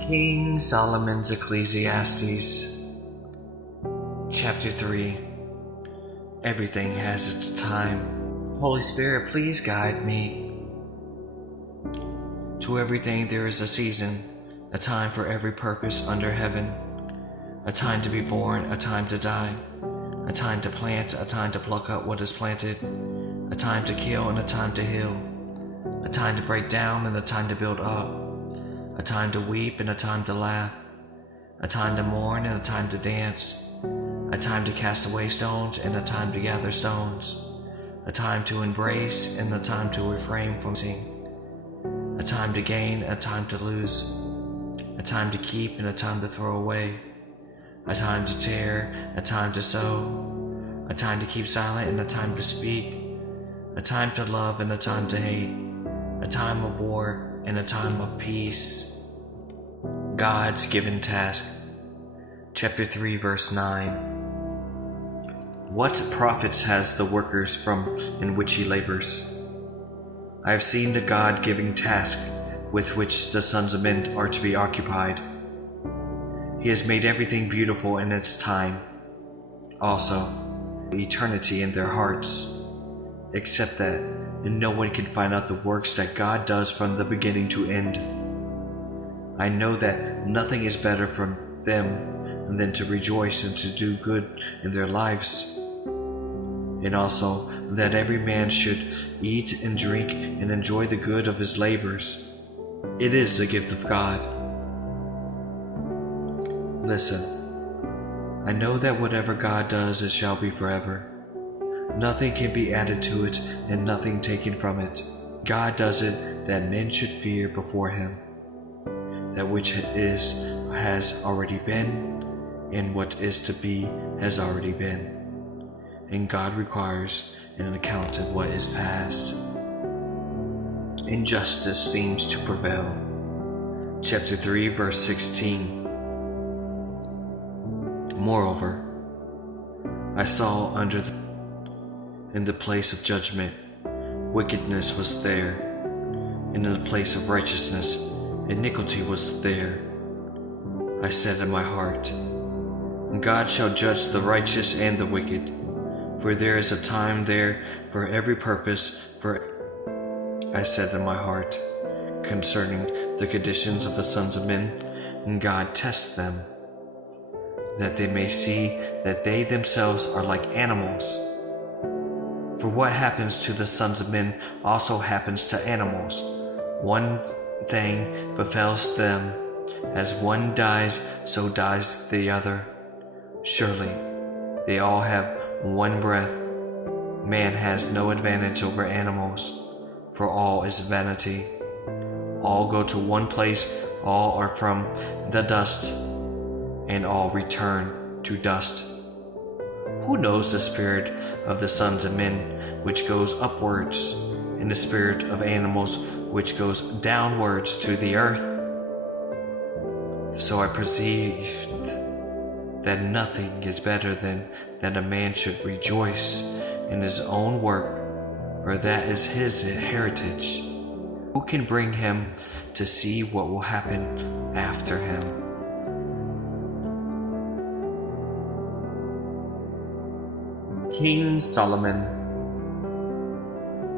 King Solomon's Ecclesiastes, Chapter 3. Everything has its time. Holy Spirit, please guide me. To everything there is a season, a time for every purpose under heaven, a time to be born, a time to die, a time to plant, a time to pluck up what is planted, a time to kill and a time to heal, a time to break down and a time to build up, a time to weep and a time to laugh, a time to mourn and a time to dance, a time to cast away stones and a time to gather stones, a time to embrace and a time to refrain from sin, a time to gain and a time to lose, a time to keep and a time to throw away, a time to tear, a time to sow, a time to keep silent and a time to speak, a time to love and a time to hate, a time of war and a time of peace. God's given task. Chapter 3, verse 9. What profits has the workers from in which he labors? I have seen the God-given task with which the sons of men are to be occupied. He has made everything beautiful in its time, also eternity in their hearts, except that no one can find out the works that God does from the beginning to end. I know that nothing is better for them than to rejoice and to do good in their lives, and also that every man should eat and drink and enjoy the good of his labors. It is a gift of God. Listen, I know that whatever God does, it shall be forever. Nothing can be added to it and nothing taken from it. God does it that men should fear before him. That which is has already been, and what is to be has already been. And God requires an account of what is past. Injustice seems to prevail. Chapter 3, verse 16. Moreover, I saw in the place of judgment, wickedness was there, and in the place of righteousness, iniquity was there. I said in my heart, God shall judge the righteous and the wicked, for there is a time there for every purpose. I said in my heart, concerning the conditions of the sons of men, God tests them, that they may see that they themselves are like animals. For what happens to the sons of men also happens to animals. One thing befalls them. As one dies, so dies the other. Surely they all have one breath. Man has no advantage over animals, for all is vanity. All go to one place, all are from the dust, and all return to dust. Who knows the spirit of the sons of men which goes upwards, and the spirit of animals which goes downwards to the earth? So I perceived that nothing is better than that a man should rejoice in his own work, for that is his heritage. Who can bring him to see what will happen after him? King Solomon,